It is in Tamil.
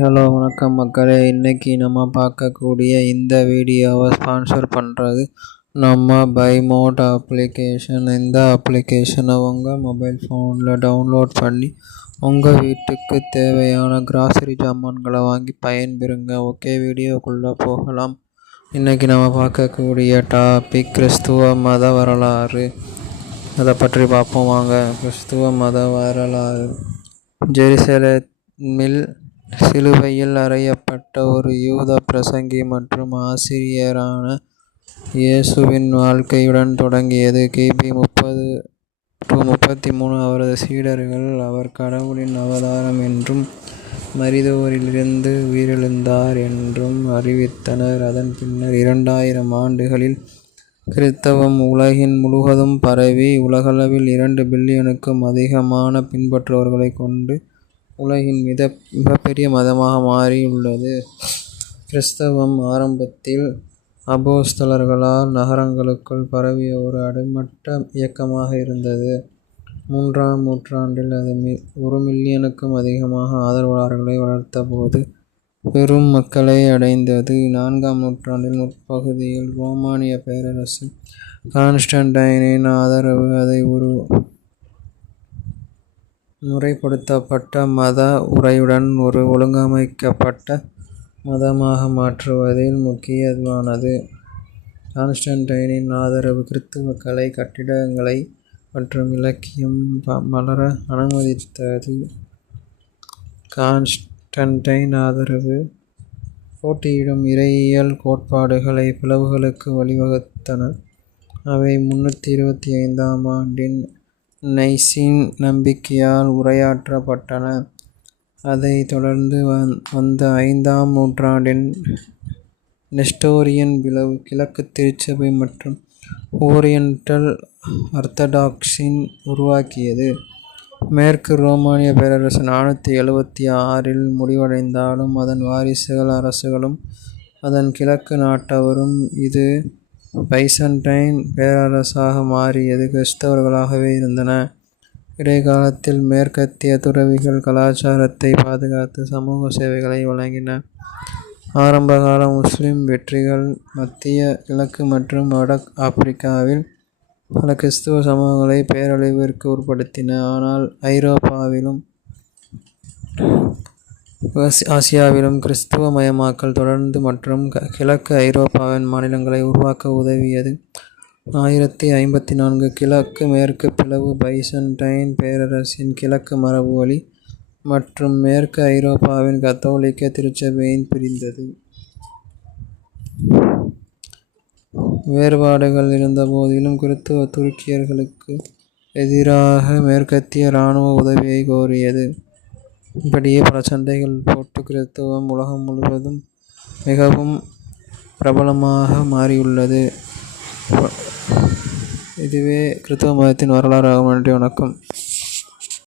ஹலோ வணக்கம் மக்களே. இன்றைக்கி நம்ம பார்க்கக்கூடிய இந்த வீடியோவை ஸ்பான்சர் பண்ணுறது நம்ம பைமோட் அப்ளிகேஷன். இந்த அப்ளிகேஷனை உங்கள் மொபைல் ஃபோனில் டவுன்லோட் பண்ணி உங்கள் வீட்டுக்கு தேவையான கிராசரி சாமான்களை வாங்கி பயன்பெறுங்க. ஓகே, வீடியோக்குள்ளே போகலாம். இன்றைக்கி நம்ம பார்க்கக்கூடிய டாபிக் கிறிஸ்துவ மத வரலாறு. அதை பற்றி பார்ப்போம் வாங்க. கிறிஸ்துவ மத வரலாறு. ஜெருசலேமில் சிலுவையில் அறையப்பட்ட ஒரு யூத பிரசங்கி மற்றும் ஆசிரியரான இயேசுவின் வாழ்க்கையுடன் தொடங்கியது. கிபி 30-33 அவரது சீடர்கள் அவர் கடவுளின் அவதாரம் என்றும் மரித்தோரிலிருந்து உயிரெழுந்தார் என்றும் அறிவித்தனர். அதன் பின்னர் 2000 ஆண்டுகளில் கிறிஸ்தவம் உலகின் முழுவதும் பரவி உலகளவில் 2 பில்லியனுக்கும் அதிகமான பின்பற்றுபவர்களை கொண்டு உலகின் மிகப்பெரிய மதமாக மாறியுள்ளது. கிறிஸ்தவம் ஆரம்பத்தில் அப்போஸ்தலர்களால் நகரங்களுக்குள் பரவிய ஒரு அடிமட்ட இயக்கமாக இருந்தது. 3ஆம் நூற்றாண்டில் அது 1 மில்லியனுக்கும் அதிகமாக ஆதரவாளர்களை வளர்த்தபோது பெரும் மக்களை அடைந்தது. 4ஆம் நூற்றாண்டின் முற்பகுதியில் ரோமானிய பேரரசு கான்ஸ்டன்டைனின் ஆதரவு அதை ஒரு முறைப்படுத்தப்பட்ட மத உரையுடன் ஒரு ஒழுங்கமைக்கப்பட்ட மதமாக மாற்றுவதில் முக்கியமானது. கான்ஸ்டன்டைனின் ஆதரவு கிறிஸ்தவ கலை, கட்டிடக்கலை மற்றும் இலக்கியம் மலர அனுமதித்தது. கான்ஸ்டன்டைன் ஆதரவு போட்டியிடும் இறையியல் கோட்பாடுகளை பிளவுகளுக்கு வழிவகுத்தன. அவை 325ஆம் ஆண்டின் நைசின் நம்பிக்கையால் உரையாற்றப்பட்டன. அதைத் தொடர்ந்து வந்த 5ஆம் நூற்றாண்டின் நெஸ்டோரியன் பிளவு கிழக்கு திருச்சபை மற்றும் ஓரியண்டல் ஆர்த்தடாக்ஸின் உருவாக்கியது. மேற்கு ரோமானிய பேரரசு 476இல் முடிவடைந்தாலும் அதன் வாரிசுகள் அரசுகளும் அதன் கிழக்கு நாட்டவரும் இது பைசன்டைன் பேரரசாக மாறியது கிறிஸ்தவர்களாகவே இருந்தன. இடைக்காலத்தில் மேற்கத்திய துறவிகள் கலாச்சாரத்தை பாதுகாத்து சமூக சேவைகளை வழங்கினர். ஆரம்பகால முஸ்லிம் வெற்றிகள் மத்திய கிழக்கு மற்றும் வட ஆப்பிரிக்காவில் பல கிறிஸ்தவ சமூகங்களை பேரழிவிற்கு உட்படுத்தின. ஆனால் ஐரோப்பாவிலும் ஆசியாவிலும் கிறிஸ்தவ மயமாக்கல் தொடர்ந்து மற்றும் கிழக்கு ஐரோப்பாவின் மாநிலங்களை உருவாக்க உதவியது. 1054 கிழக்கு மேற்கு பிளவு பைசன்டைன் பேரரசின் கிழக்கு மரபு வழி மற்றும் மேற்கு ஐரோப்பாவின் கத்தோலிக்க திருச்சபையின் பிரிந்தது. வேறுபாடுகள் இருந்தபோதிலும் கிறிஸ்தவ துருக்கியர்களுக்கு எதிராக மேற்கத்திய இராணுவ உதவியை கோரியது. இப்படியே பல சண்டைகள் போட்டு கிறிஸ்தவம் உலகம் முழுவதும் மிகவும் பிரபலமாக மாறியுள்ளது. இதுவே கிறிஸ்தவ மதத்தின் வரலாறு ஆகும். நன்றி, வணக்கம்.